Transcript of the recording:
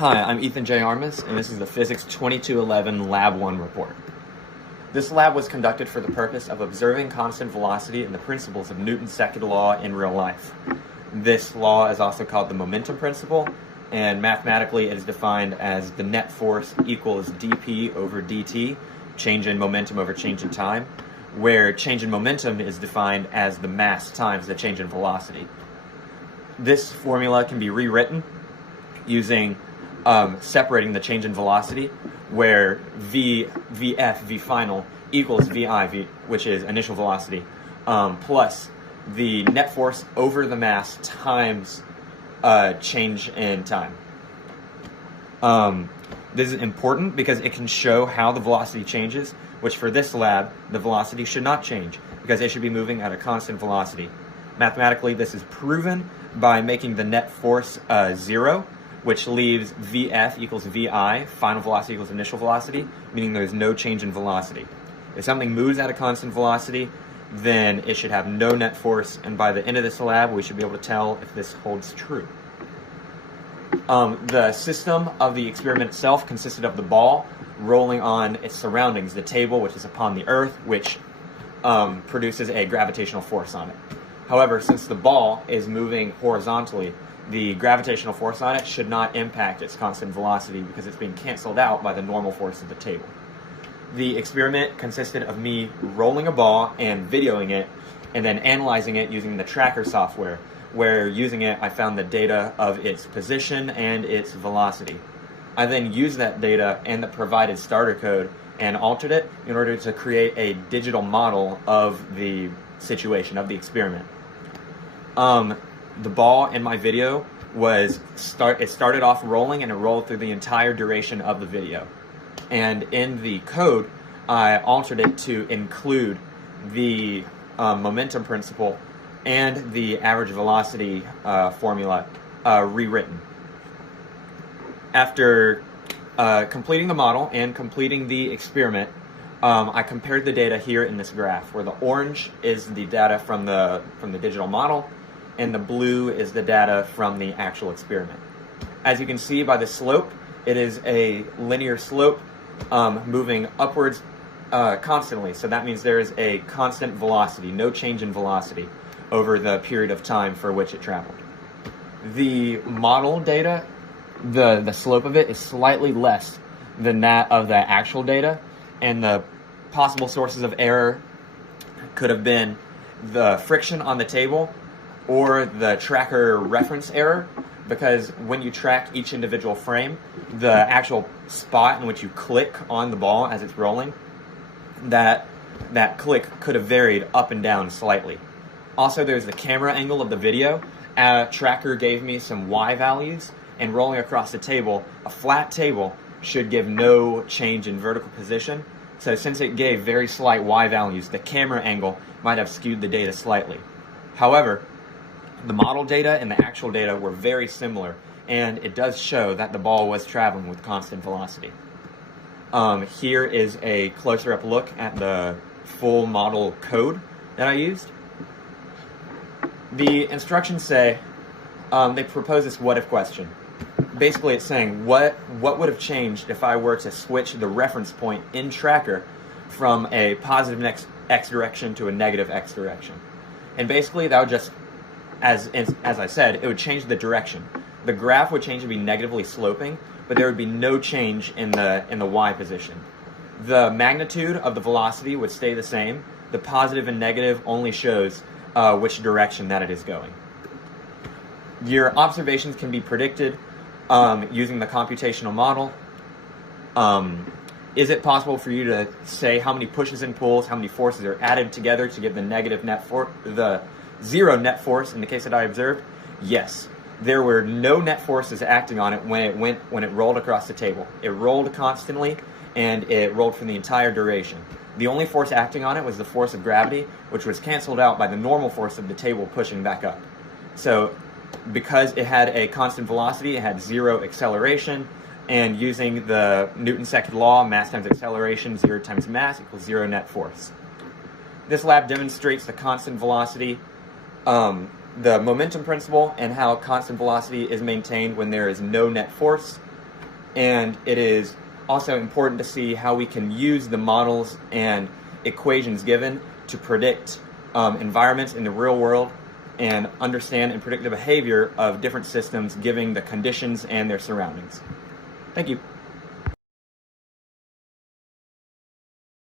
Hi, I'm Ethan J. Armas, and this is the Physics 2211 Lab 1 report. This lab was conducted for the purpose of observing constant velocity and the principles of Newton's second law in real life. This law is also called the momentum principle, and mathematically it is defined as the net force equals dp over dt, change in momentum over change in time, where change in momentum is defined as the mass times the change in velocity. This formula can be rewritten using separating the change in velocity, where v final equals vi, which is initial velocity, plus the net force over the mass times change in time. This is important because it can show how the velocity changes, which for this lab, the velocity should not change because it should be moving at a constant velocity. Mathematically, this is proven by making the net force 0, which leaves Vf equals Vi, final velocity equals initial velocity, meaning there's no change in velocity. If something moves at a constant velocity, then it should have no net force, and by the end of this lab, we should be able to tell if this holds true. The system of the experiment itself consisted of the ball rolling on its surroundings, the table, which is upon the Earth, which produces a gravitational force on it. However, since the ball is moving horizontally, the gravitational force on it should not impact its constant velocity because it's being canceled out by the normal force of the table. The experiment consisted of me rolling a ball and videoing it, and then analyzing it using the tracker software, where using it I found the data of its position and its velocity. I then used that data and the provided starter code and altered it in order to create a digital model of the situation, of the experiment. The ball in my video it started off rolling and it rolled through the entire duration of the video. And in the code, I altered it to include the momentum principle and the average velocity formula rewritten. After completing the model and completing the experiment, I compared the data here in this graph, where the orange is the data from the digital model, and the blue is the data from the actual experiment. As you can see by the slope, it is a linear slope moving upwards constantly. So that means there is a constant velocity, no change in velocity over the period of time for which it traveled. The model data, the slope of it is slightly less than that of the actual data, and the possible sources of error could have been the friction on the table or the tracker reference error, because when you track each individual frame, the actual spot in which you click on the ball as it's rolling, that click could have varied up and down slightly. Also, there's the camera angle of the video. Tracker gave me some Y values, and rolling across the table, a flat table should give no change in vertical position. So since it gave very slight Y values, the camera angle might have skewed the data slightly. However, the model data and the actual data were very similar, and it does show that the ball was traveling with constant velocity. Here is a closer up look at the full model code that I used. The instructions say, they propose this what if question. Basically it's saying, what would have changed if I were to switch the reference point in tracker from a positive x direction to a negative x direction? And basically that would just, as I said, it would change the direction. The graph would change to be negatively sloping, but there would be no change in the y position. The magnitude of the velocity would stay the same. The positive and negative only shows which direction that it is going. Your observations can be predicted using the computational model. Is it possible for you to say how many pushes and pulls, how many forces are added together to give the zero net force in the case that I observed? Yes. There were no net forces acting on it when it rolled across the table. It rolled constantly, and it rolled for the entire duration. The only force acting on it was the force of gravity, which was canceled out by the normal force of the table pushing back up. So because it had a constant velocity, it had zero acceleration, and using the Newton's second law, mass times acceleration, 0 times mass equals 0 net force. This lab demonstrates the constant velocity, the momentum principle, and how constant velocity is maintained when there is no net force. and it is also important to see how we can use the models and equations given to predict environments in the real world and understand and predict the behavior of different systems given the conditions and their surroundings. Thank you.